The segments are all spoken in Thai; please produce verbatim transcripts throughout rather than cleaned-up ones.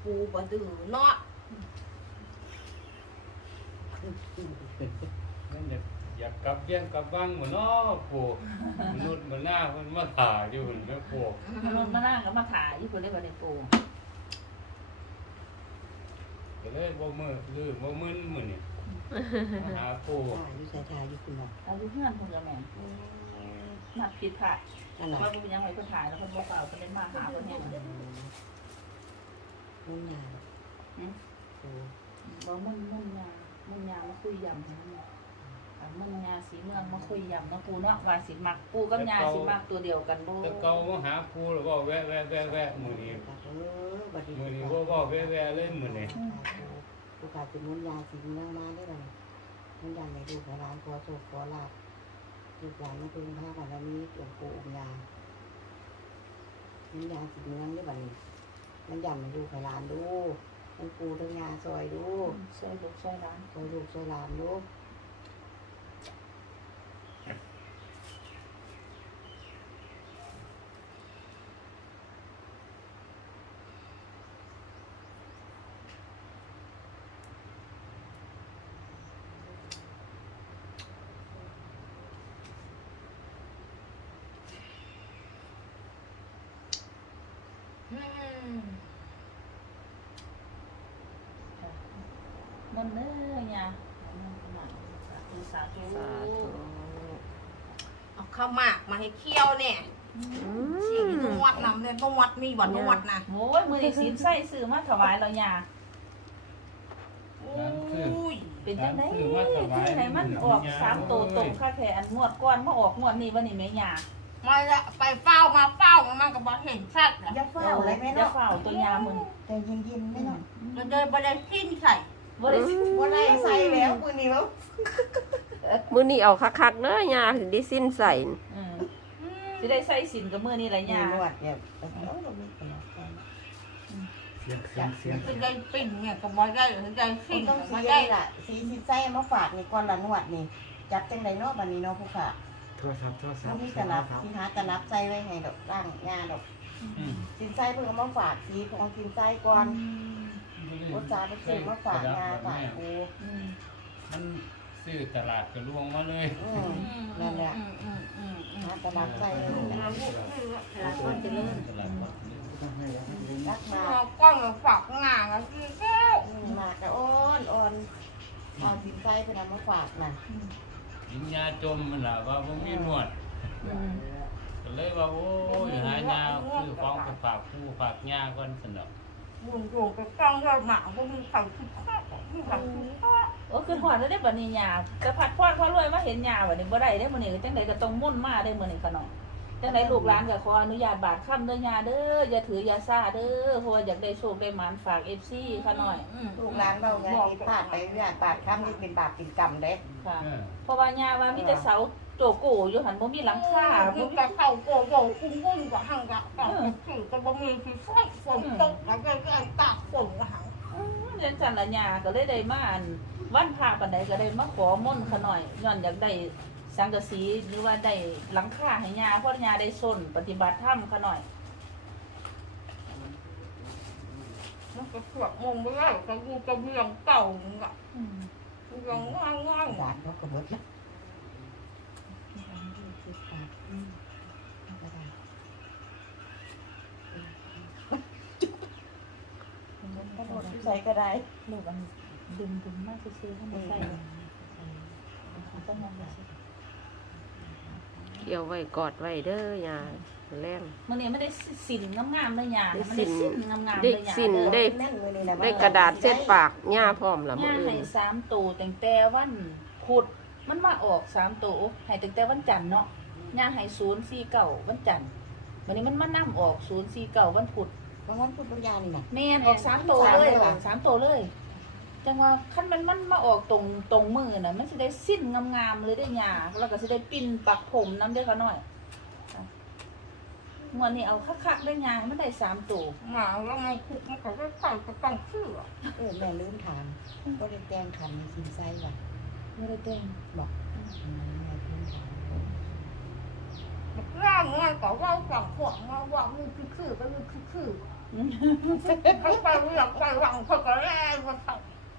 ปูบ่ดื้อเนาะนั่นอยากอยากกลับเลี้ยงกลับบ้านหมดเนาะปู่มนุษย์มันหน้ามันมาถ่าอยู่เหมือนแม่ปู่มันมานั่งก็มาขายอยู่คนได้บ่ได้ปูก็เลยบ่มือลืมบ่มึนมื้อนี่มาหาปู่ตายอยู่ใส่ทาอยู่คุณหมอเอาอยู่เฮือนเพิ่นก็แม่นนัดผิดพลาดนั่นน่ะว่าเพิ่นยังไว้เพิ่นถ่ายแล้วเพิ่นบ่เอาเพิ่นเล่นมาหาเพิ่นแฮงมุ่นยาอืมบ่มุ่นมุ่นยามุ่นยามาคุยยำหั่นน่ะมุ่นยาสีเมืองมาคุยยำเนาะปูเนาะว่าสิมักปูกับยาสิมักตัวเดียวกันบ่แต่เก่ามาหาปู่แล้วก็แวะแวะแวะแวะมื้อนี้เออบัดนี้มื้อนี้บ่บ่แวะแวะเลยมื้อนี้ผู้ขาจะมุ่นยาสิเมืองมาได้บ่มุ่นยาในดูของร้านขอโชคขอลาภลูกหลานมาพึ่งพาบารมีหลวงปู่องค์ยามุ่นยาสิเมืองได้บ่นี้มันยำให้ดูของร้านดูมันปูทั้งยาซอยดูช่วยลูกช่วยหลานซอยลูกซอยหลานดูมันเด้อยาสาธุสาธุเอาข้าวหมากมาให้เคี่ยวเนี่ยอืสีมนวดนำเลยนวดมีบ่นวดนะโอ้ยมื้อนี้สินใส่ซื้อมาถวายแล้วยาโอ้ยเป็นจังได๋ที่ให้มันออกสามตัวตรงค่าแค่อันงวดก่อนมาออกงวดนี้วันนี้แม่ยามาละไปเฝ้ามาเฝ้ามันก็บ่เห็นชัดแล้วอย่าเฝ้าอะไรไหมเดี๋ยวเนาะเฝ้าตัวยามื้อนี้ใจเย็นๆไม่เนาะมันเดินบ่ได้สิ้นใส่บ่ได้สิว่าไรใส่แล้วมือนี้แล้วมื้อนี้เอาคักๆเด้อยาถึงได้สิ้นใส่อืมสิได้ใส่สินกับมื้อนี้แหละยานวดเนี่ยเอาเราไม่เป็นไรเสียงเสียงเสียงจะได้ปิ้นเนี่ยก็บ่ได้จะได้คุสิ้ณนต้องก็สีบ่ได้ได้ล่ะสีสีใส่มาฝากนี่ก่อนละนวดนี่จับจังไดเนาะบัดนี้เนาะผู้ค่ะโทรศัพท์โทรศัเขาพท์มีตลับสีหาตลับใส่ไว้ให้ดอกร่างงาดอกอืมสินใส่เพิ่งเอามาฝากสีของสินใส่ก่อนรถจาไปซื้อมาฝากงาฝากปูอืมมันซื้อตลาดก็ลวงมาเลยอืมนั่นแหละอืมอืมอืมอืมหาตลับใส่ไว้นี่แหละแล้วก็จะเริ่มตลาดวัดรักมาเอากล้องมาฝากงานแล้วสิแก้วอืมมากกะอ้อนอ่อนเอาสินใส่เพิ่นเอามาฝากน่ะยิงยาจมมันล่ะว่าบ่มีนวดอืมก็เลยว่าโอ้ยหายาคือของไปฝากผู้ฝากยาก่อนสนอกบุญโยงไปกล้องเราหมาบ่มีใครคิดข้าวมีใครคิดข้าวโอ้คือหอดแล้วได้บัดนี้ยาจะพัดพอดพอรวยมาเห็นยาบัดนี้บ่ได้เด้มื้อนี้จังได๋ก็ต้องมุ่นมาได้มื้อนี้ขะน้องจังได๋ลูกหลานก็ขออนุญาตบาดค่ำเด้อยาเด้ออย่าถืออย่าซ่าเด้อเพราะว่าอยากได้โชคได้หมานฝาก เอฟ ซี ค่ะน้อยลูกหลานเราไงผิดพลาดไปเรื่อยบาดคำนี่เป็นบาปเป็นกรรมเด้ค่ะเออเพราะว่ายาว่ามีแต่เสาโจโกอยู่หั่นบ่มีหลังคามึบ่งมีจะเข้าโกโก้กุ้งกุ้งกับหังกับกับสื่อก็บ่มีที่ใส่ฝนตกแล้วก็ไอ้ตากฝนกับหังอืมจังซั่นล่ะยาก็เลยได้มาอันวันพระปานใดก็ได้มาขอมนต์ค่ะน้อยย้อนอยากได้สังกะสีหรือว่าได้หลังคาให้ยาเพราะยาได้สนปฏิบัติธรรมค่ะน้อยมันก็เสือกมงไปแล้วก็กูจะเบียงเก่าอ่ะอืมเบียงง่ายง่ายหลานเขากระเบิดแล้วใส่ก็ได้ลูกอันดึงดึงมากซื่อๆให้มันใส่ต้องมองไปสิเกี่ยวไว้กอดไว้เด้อยาแรงมื่อนี้ไม่ได้สินงามๆเลยยาได้มันสิได้นสินงามๆได้เลยยาสินเด้อได้ได้กระดาษเส้นปากหญ้าพร้อมละมื้ยาออื่ให้นสามตัวแต่งแต่วันพุธมันมาออกสามตัวให้แต่งแต่วันจันทร์เนาะยาให้ศูนย์สี่เก้าวันจันทร์วันนี้มันมานํออกศูนย์สี่เก้าวันพุธเพราะงั้นพูดปัญญานี่นะแม่นออกสามตัวเลยสามตัวสามตัวเลยจังว่าคันมันมันมาออกตรงตรงมือน่ะมันสิได้สิ้นงามๆเลยได้ยาแล้วก็สิได้ปิ้นปักผมน้ำเด้อค่ะน้อยงวดนี้เอาคักๆได้ยามันได้สามตัวหมาแล้วมันคุกมันก็จะใส่ก็ต้องเชื่อเออแม่ลืมถามก็ได้แตงขันในสินไส้ว่ะไม่ได้เต้นบอกอืมแม่ลืมถามร่างง่ายก็ว่าฝั่งขวางว่าว่ามือคือคือก็มือคือคือเขาไปเรื่องไปหวังเขาก็แรงมาเขา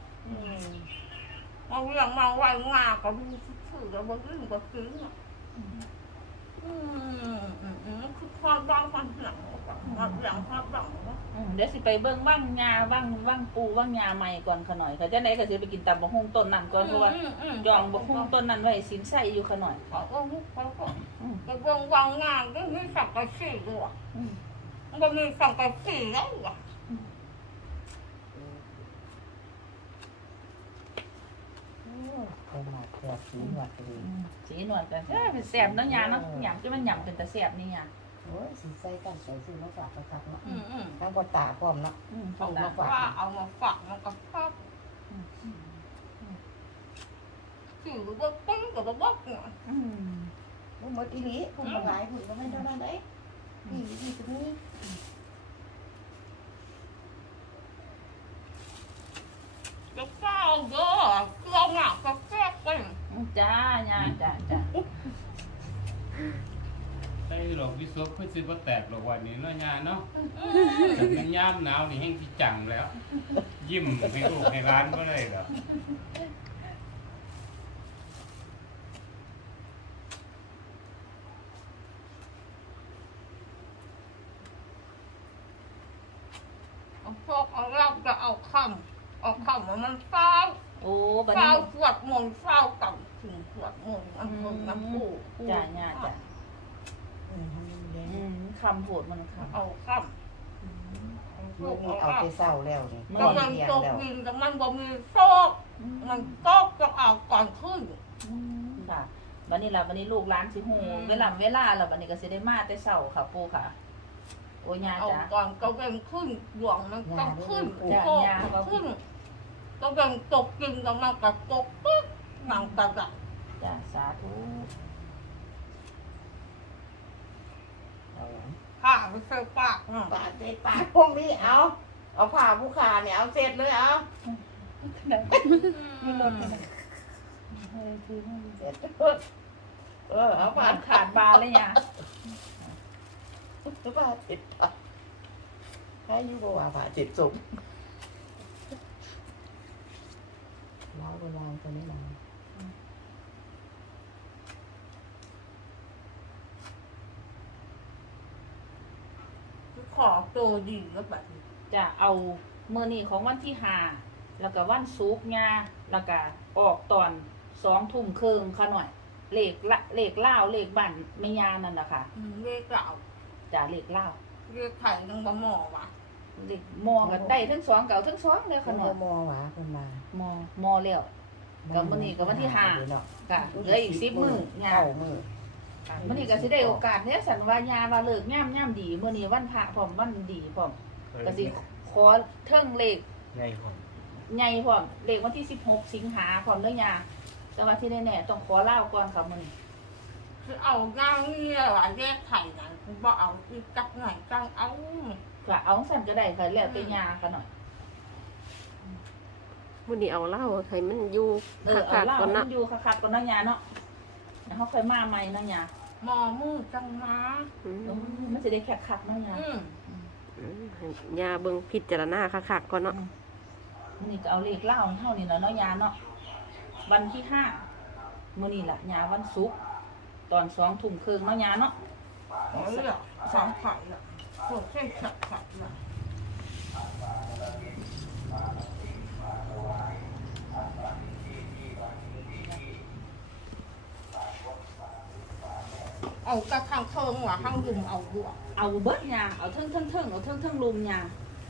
มาเรื่องมาไหวงาก็มีชื่อแล้วบางทีก็ซื้ออืมอืมอืมคือความบ้างความหลังความหลังความหลังเดี๋ยวสิไปเบิ่งว่างยาว่างว่างปูว่างยาใหม่ก่อนขะหน่อยค่ะจะไหนก็สิไปกินตำบักหุ่งต้นนั้นก่อนเพราะว่าจองบักหุ่งต้นนั้นไว้สินใส่อยู่ขะหน่อยเขาก็มุกเขาก็แต่วงวางงานก็มีสังกัดสี่ด้วยมันมีสังกัดสี่แล้วอ่ะเอามาแค่สีหวัดเลยสีหนวดกันเอ้ยเป็นแซ่บเนาะยาเนาะหยำจะมันหยำเป็นตะแซ่บนี่ยาโอ้ยสีใส่กันใส่ซื้อมาฝากกระชับเนาะอืมอืมทั้งบนตาพร้อมเนาะอืมเอาเอามาฝากเอามาฝากมันก็ฝากสี่ก็ปิ้งก็บอกเนี่ยอืมมันหมดอีหลีคุณมาหลายคุณก็ไม่เท่านั้นเด้นี่นี่ตรงนี้จะเฝ้าเยอะเครื่องอ่ะก็แก้กันจ้ายาจ้าจ้าใส่หลอกวิศวเพื่อสิบ่แตกหรอกวันนี้เนาะยาเนาะแต่มันยามหนาวนี่แห้งที่จังแล้ว ยิ้มให้ลูกให้ร้านบ่ได้หรอกพวกเราจะเอาคำเอาคำมันเฝ้าโอ้บัดเฝ้านี้สวดมนต์เฝ้าต่ำถึงสวดมนต์มันคงน้ำผู้จ้ายาจ้าอืมให้มันแดงอืมคำพูดมันคำเอาคลูกนี่เอาไปเศร้าแล้วนี่ำกำลังเรียนตกแล้วดินแต่มันบ่มีโซกมันตกก็เอาก่อนขึ้นค่ะวันนี้เราวันนี้ลูกร้านสิหูเวลาเวลาเราวันนี้ก็สิได้มาแต่เช้าค่ะปูค่ะโอ้ยาเอาจ้าก่อนก็เว็นขึ้นหลวงมันต้องขึ้นโซกขึ้นก็เว็นตกดินแต่มันก็ตกปึ๊กหนังกระดับจ้าสาธุเอาหลังข้าไม่เคยปากปาดใจปาดพวกนี้เอา เอาผ้าผู้ขาเนี่ยเอาเสร็จเลยเอาเสร็จเออเอาผ้าผ่านขาดบาเลยยาผ้าเจ็ดผ้าให้ยูโบว่าผ้าเจ็ดสุกล้าวลางตัวนี้มาขอตัวดีแล้วแบบจะเอาเมื่อนี้ของวันที่ห้าแล้วก็วันศุกร์ยาแล้วก็ออกตอนสองทุ่มครึ่งค่ะหน่อยเลขละเลขเล่าเลขบั่นไม่ยานั่นแหละค่ะเรียกเก่าจ้าเลขเล่าเรียกไข่ยังบ่หมอว่ะเลขมอกันได้ทั้งสองเก่าทั้งสองเลยคค่ะนหน่อยมอหวาคนมามอมอแล้ว กับมื้อนี้กับวันที่ห้า ค่ะเหลืออีกสิบมื้อยาเก้ามือค่ะมื้อนี้ก็สิได้โอกาสเนี้ยสันว่ายาว่าเลิกย่ามย่ามดีมื้อนี้วันพระพร้อมวันดีพร้อมก็สิขอเทิงเลขใหญ่คนใหญ่พร้อมเลขวันที่สิบหกสิงหาพร้อมเด้อยาแต่ว่าที่แน่ๆต้องขอเล่าก่อนค่ะมื้อนี้คือเอาง่ายเนี่ยว่ะแยกไข่นั่นบ่เอาอีกจักไหนจังเอาก็เอาสั่นก็ได้ค่ะแล้วแต่ยาค่ะหน่อยมื้อนี้เอาเหล้าให้มันอยู่เออเอาคักเล่าๆก่อนมันะนอยู่คักๆก่อนเนาะยาเนาะแล้วเฮาค่อยมาใหม่เนาะยาหมอมือจังมาอืมเออมันสิได้แคักๆเนาะยาอืมอืมให้ยาเบิ่งพิจารณาคักๆก่อนเนาะมื้อนี้ก็เอาเลขเล่าเท่านี้แล้วเนาะยาเนาะวันที่ห้ามื้อนี้ล่ะยาวันศุกร์ตอนสองทุ่มครึ่งเนาะยาเนาะขอเลือกสองไข่ละพวกเส้นสับไข่ละเอากระทางเคิงว่ะทางลุมเอาด้วยเอาเบิดยาเอาเทิงเทิงเทิงเอาเทิงเทิงลุมยา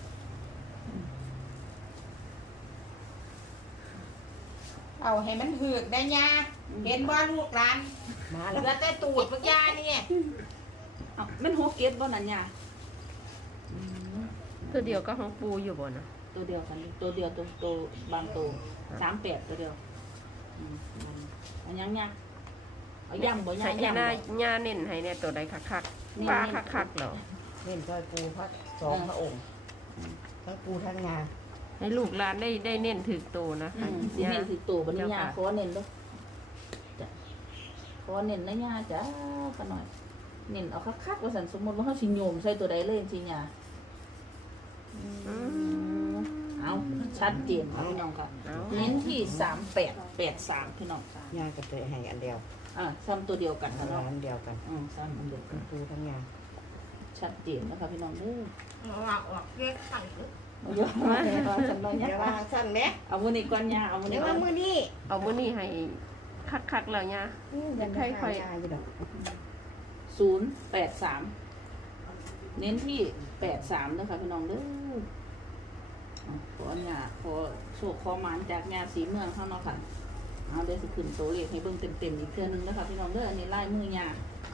เอาให้มันหืดได้ยาเห็นว่าลูกหลานมาเหแล้วลือแต่ตูดพวกยานี่เอาแม่นหกเก็ดบ่นั่นยาอืมตัวเดียวก็ของปูอยู่บ่นะตัวเดียวกันตัวเดียวตัวตัวบางตัวสามแปดตัวเดียวอืมมันเอายังยาเอาย่ำบ่ให้ย่ำยาหน้าย่ำบ่ยาเน้นให้เนี่ยตัวใดคักนี่ๆว่านี่คักๆเหรอเล่นซอยปูพระสองพระองค์ทั้งปูทั้งงาให้ลูกหลานได้ได้เน้นถึกตัวนะอืคะมสิยาเน้นถือตัวบัดนี้เจ้าค่ะยาขอเน้นเด้อจ้ะขอเน้นนะยาจ้าขะหน่อยเน้นเอาคักๆว่าซั่นสมมุติว่าเฮาสิโยมใส่ตัวใดเลยจริงๆยาอืมเอาชัดเจนค่ะพี่น้องค่ะเอาเน้นที่สามแปดแปดสามพี่น้องค่ะยากับตัวให้อันเดียวอ่าซ้ำตัวเดียวกันค่ะเนาะอันเดียวกันอืมซ้ำอันเดียวกันดูทั้งยาชัดเจนนะคะพี่น้องเด้อหลักหลักเรียกใส่เอาเยอะมากเลยว่าฉันน้อยเดี๋ยวยาว่าสั้นไหมเอามือนี้ก่อนยาเอามือเดี๋นี้ยวก่อว่าน มือนี้เอามื้อนี้ให้คักๆแล้วย่ายังค่ค่ออย ยๆๆยาอยู่ดอกศูนย์แปดสามเน้นที่แปดสามนะคะพี่น้องเด้อเอาขอหยาขอโชคขอหมานจากยาสีเมืองข้างนอกค่ะเอาเดี๋ยวสิขึ้นตัวเลขให้เบิ่งเต็มๆอีกเทื่อนึงนะคะพี่น้องเด้ออันนี้ลายมือยา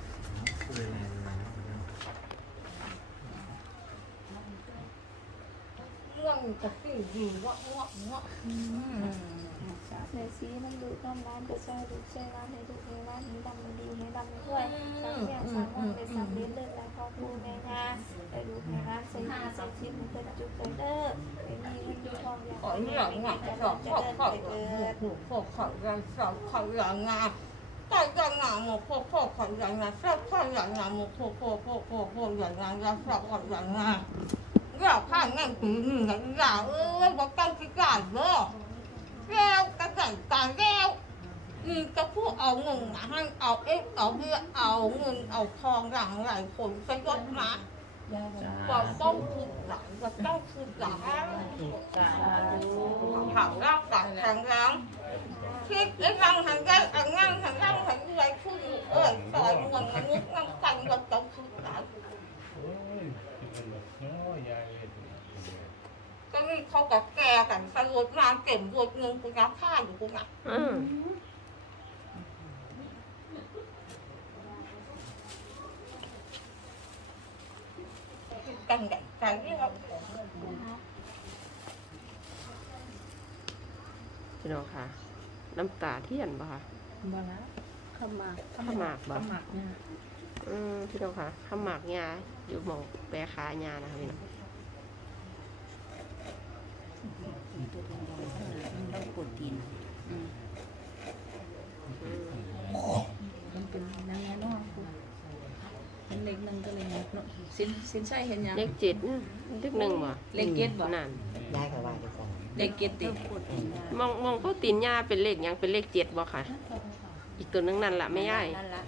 เรื่องจะสื่อดีว่าว่าว่าเนซีน้ำดูน้ำร้านก็ใช่ดูใช่ร้านให้ดูให้ร้านนี้ดำไม่ดีให้ดำไม่ด้วยสามอย่างสามวันเป็นสามเดือนเลิกแล้วพ่อครูแม่งานไปดูให้ร้านใส่ดีใส่ชิ้นมันเป็นจุดเกิดเด้อไม่มีเงินมีทองอย่างขอเรื่องงานสอบขอขอถูกขอขอเรื่องสอบขอเรื่องงานแต่เรื่องงานหมดขอขอขอเรื่องงานสอบขอเรื่องงานหมดขอขอขอขอขอเรื่องงานสอบขอเรื่องงานอยากข้างงานปีหนึ่งอยากเอ้ยบอกตั้งที่การเด้อแล้วกระสั่งการแล้วนี่จะพูดเอาเงินให้เอาเอ็กเอาเบี้ยเอาเงินเอาทองหลังหลายคนสยบมาบอกต้องคืนหลังก็ต้องคืนหลังเขารักกันแข็งแรงคิดไอ้รังหันได้ไอ้งั่งหันรังหันอะไรขึ้นเอ้ยซอยเงินมันนึกนั่งกันก็ต้องคืนหลังโอ้ยเป็นแบบโอ้ยยายเลยก็นี่เขาก็แก่กันสรุปมาเก็บรถเงินกูนับค่าอยู่กูนับอืมกันแดดใจที่เราพี่น้องค่ะ น้ำตาเทียนบ่ค่ะบ่นะเข้ามาข้าวหมากบ่เข้ามาเนี่ยอืมพี่น้องค่ะข้าวหมากยาอยู่หมองแปรขายานะคะพี่น้องตัวเดียวมันได้กดดินอืมอืมมันเป็นนางแง่นอกคุณเป็นเล็กหนึ่งก็เลยไงเนาะสินสินใช่เห็นยังเลขเจ็ดนะเลขหนึ่งบ่เลขเก็ตบ่นั่นยายกับว่าดีกว่าเลขเก็ตติมองมองเขาตีนยาเป็นเลขหยังเป็นเลขเจ็ดบ่ค่ะ อีกตัวหนึงนั่นละไม่ย่ายนั่นละ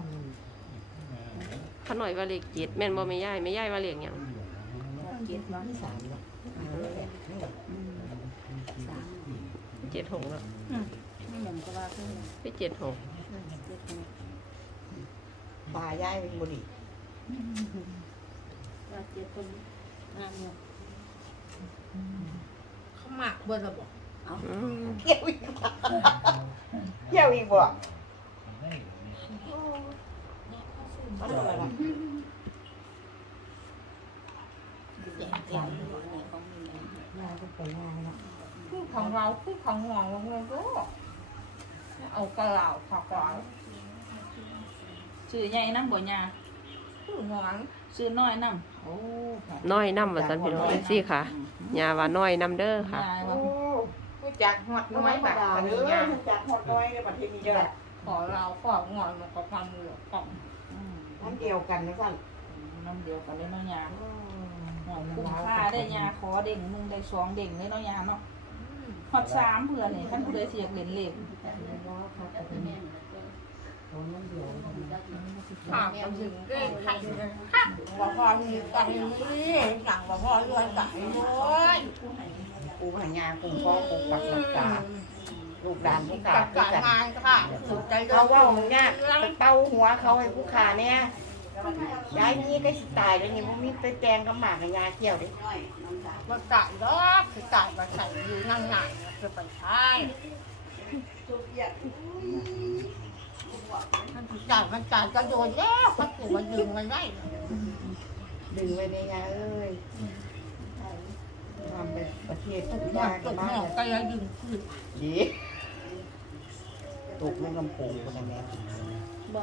เขาหน่อยว่าเลขเจ็ดแม่นบ่ไม่ย่ายไม่ย่ายว่าเลขหยังเก็ตวะที่สามเนาะเอาเลยนี่แหละอืมสามเจ็ดหกแล้วอืมไม่หยังก็ว่าเพิ่นเลยไปเจ็ดหกเจ็ดหกตายายเป็นบุหรี่ว่าเจ็ดคนงามเนี่ยเขาหมักเบอร์ระบบอืมเกี่ยวอีกบ่เกี่ยวอีกบ่มันอะไรล่ะแจกแจกอยู่เนี่ยเขามีอะไรยายก็ไปยายเนาะคือของเราคือของหวงเราเลยก็เอากระเหล่าผักหวานชื่อใหญ่น้ำบ่ยาคือหวานชื่อน้อยน้ำโอ้ค่ะน้อยน้ำว่าสันพี่น้องสิค่ะยาว่าน้อยน้ำเด้อค่ะยายโอ้ว่าผู้จักหอดน้อยบัดนี้เด้อผู้จักหอดน้อยในประเทศนี้เด้อขอเราขอหวานมันก็ทำเหลือก่อนอืมน้ำเดียวกันนะสั่นน้ำเดียวกันเลยเนาะยาหอยคุ้มค่าได้ยาขอเด่งหนึ่งได้สองเด่งเลยเนาะยาเนาะฮอดสามเพื่อนนี่ท่านผู้ใดสิอยากเล่นเล่นถามกันถึงได้ใครค่ะบอกพอมีกันนี่สั่งบอกพอรวยกันด้วยปูหันยาปูพ่อปูปักหลักกาลูกหลานผู้ขาจัดผู้การกันงานค่ะใจเขาว่ามึงเนี่ยไปเป่าหัวเขาให้ผู้ขาเนี่ยยายนี่ก็สิตายแล้วนี่มึงมีไปแจงกับหมากกับยาเกี่ยวดิมันจ่ายดอกคือจ่ายมาใส่อยู่นั่งหนังจะไปใช้จ่ายมันจ่ายจะโดนแล้วพักตัวมันดึงมันได้ดึงไว้ในยาเอ้ยทำเป็นประเทศทุกหมยาดกัตับวบ้าหมนดก็ยังดึงขึ้นดีตกในลำโพงคนนั้นแม่บอก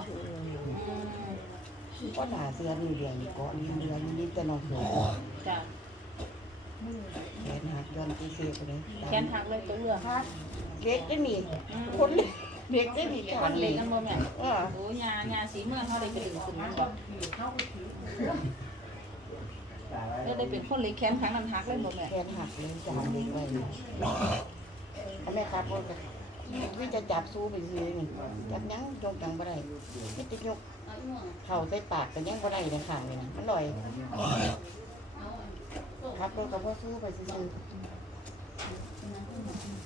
ก็ด่าเสือนี่เดียงนี่เกาะนี่เรือนี่นี่แต่น้องเสือจ้ะแขนหักย้อนตีเสียไปเลยแขนหักเลยตัวเรือหักเด็กจะหนีคนเล็กเด็กจะหนีคขานเล็เล็กกกันบ่แม่เออโอ้ยายาสีเมืองเขาเลยไปดึงขึ้นมันบอกยก็ได้เป็นคนเล็กแขนครั้งนั้นหักเลยบ่แม่แขนหักเลยจามเด็กไว้ถ้าแม่ครับพ่อก็วิ่งจะจับสู้ไปซื้อนี่จับยั้งจงจังบ่ได้ไม่ติดยกเข่าใส่ปากกันยังบ่ได้ในข้างนี่นะมันลอยครับรถกับพ่อสู้ไปซื้อ